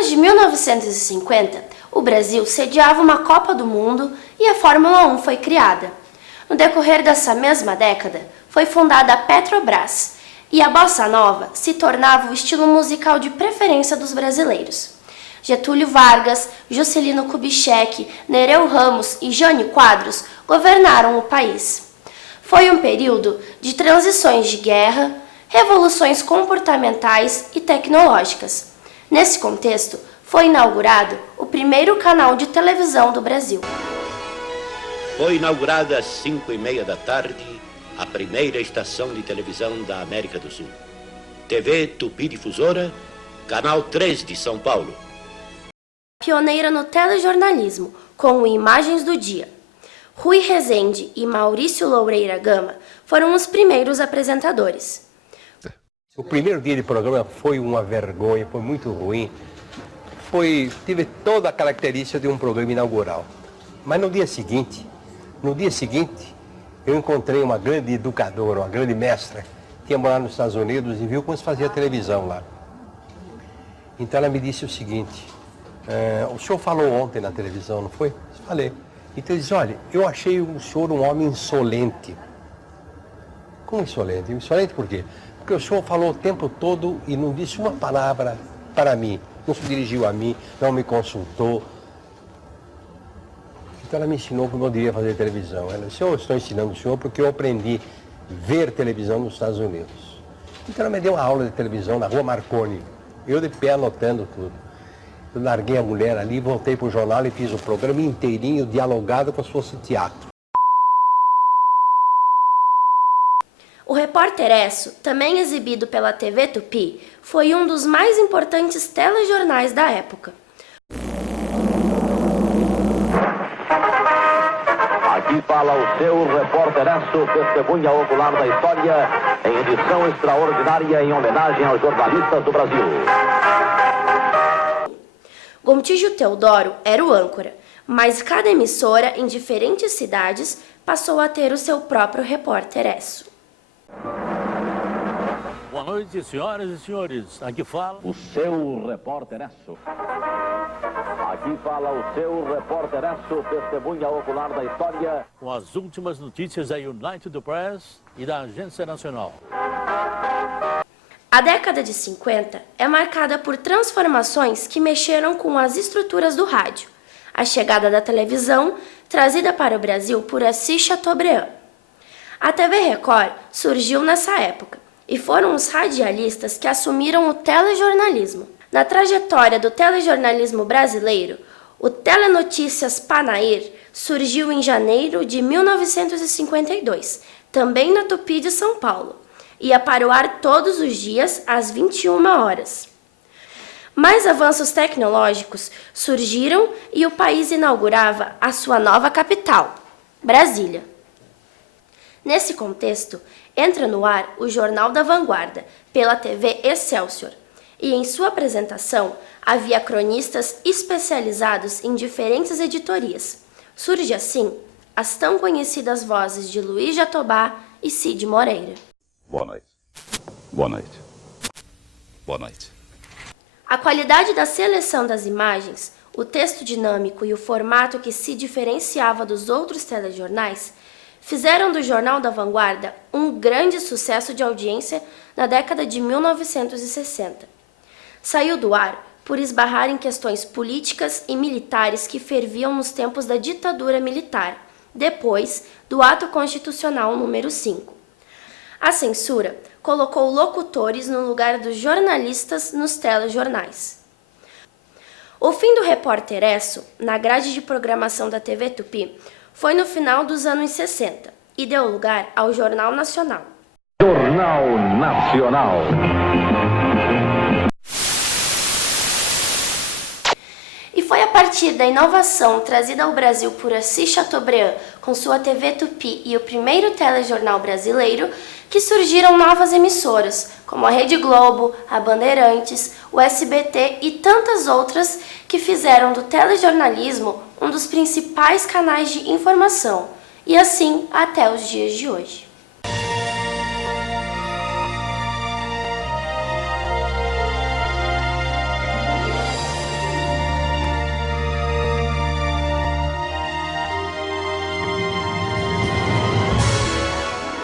anos de 1950, o Brasil sediava uma Copa do Mundo e a Fórmula 1 foi criada. No decorrer dessa mesma década, foi fundada a Petrobras e a bossa nova se tornava o estilo musical de preferência dos brasileiros. Getúlio Vargas, Juscelino Kubitschek, Nereu Ramos e Jânio Quadros governaram o país. Foi um período de transições de guerra, revoluções comportamentais e tecnológicas. Nesse contexto, foi inaugurado o primeiro canal de televisão do Brasil. Foi inaugurada às 5h30 da tarde a primeira estação de televisão da América do Sul. TV Tupi Difusora, Canal 3 de São Paulo. Pioneira no telejornalismo, com Imagens do Dia. Rui Rezende e Maurício Loureira Gama foram os primeiros apresentadores. O primeiro dia de programa foi uma vergonha, foi muito ruim. Teve toda a característica de um programa inaugural. Mas no dia seguinte, eu encontrei uma grande educadora, uma grande mestra, que ia morar nos Estados Unidos e viu como se fazia televisão lá. Então ela me disse o seguinte: o senhor falou ontem na televisão, não foi? Eu falei. Então ele disse: olha, eu achei o senhor um homem insolente. Como insolente? Insolente por quê? Porque o senhor falou o tempo todo e não disse uma palavra para mim. Não se dirigiu a mim, não me consultou. Então ela me ensinou como eu devia fazer televisão. Ela disse: eu estou ensinando o senhor porque eu aprendi a ver televisão nos Estados Unidos. Então ela me deu uma aula de televisão na Rua Marconi. Eu de pé anotando tudo. Eu larguei a mulher ali, voltei para o jornal e fiz o programa inteirinho, dialogado como se fosse teatro. O Repórter Esso, também exibido pela TV Tupi, foi um dos mais importantes telejornais da época. Aqui fala o seu Repórter Esso, testemunha ocular da história, em edição extraordinária em homenagem aos jornalistas do Brasil. Gontijo Teodoro era o âncora, mas cada emissora em diferentes cidades passou a ter o seu próprio Repórter Esso. Boa noite, senhoras e senhores. Aqui fala o seu Repórter Esso. Aqui fala o seu Repórter Esso, testemunha ocular da história, com as últimas notícias da United Press e da Agência Nacional. A década de 50 é marcada por transformações que mexeram com as estruturas do rádio. A chegada da televisão, trazida para o Brasil por Assis Chateaubriand. A TV Record surgiu nessa época e foram os radialistas que assumiram o telejornalismo. Na trajetória do telejornalismo brasileiro, o Telenotícias Panair surgiu em janeiro de 1952, também na Tupi de São Paulo. Ia para o ar todos os dias às 21 horas. Mais avanços tecnológicos surgiram e o país inaugurava a sua nova capital, Brasília. Nesse contexto, entra no ar o Jornal da Vanguarda, pela TV Excelsior, e em sua apresentação havia cronistas especializados em diferentes editorias. Surge assim as tão conhecidas vozes de Luiz Jatobá e Cid Moreira. Boa noite. Boa noite. Boa noite. A qualidade da seleção das imagens, o texto dinâmico e o formato que se diferenciava dos outros telejornais fizeram do Jornal da Vanguarda um grande sucesso de audiência na década de 1960. Saiu do ar por esbarrar em questões políticas e militares que ferviam nos tempos da ditadura militar, depois do Ato Constitucional número 5. A censura colocou locutores no lugar dos jornalistas nos telejornais. O fim do Repórter Esso, na grade de programação da TV Tupi, foi no final dos anos 60 e deu lugar ao Jornal Nacional. Jornal Nacional. E foi a partir da inovação trazida ao Brasil por Assis Chateaubriand com sua TV Tupi e o primeiro telejornal brasileiro que surgiram novas emissoras, como a Rede Globo, a Bandeirantes, o SBT e tantas outras que fizeram do telejornalismo um dos principais canais de informação, e assim até os dias de hoje.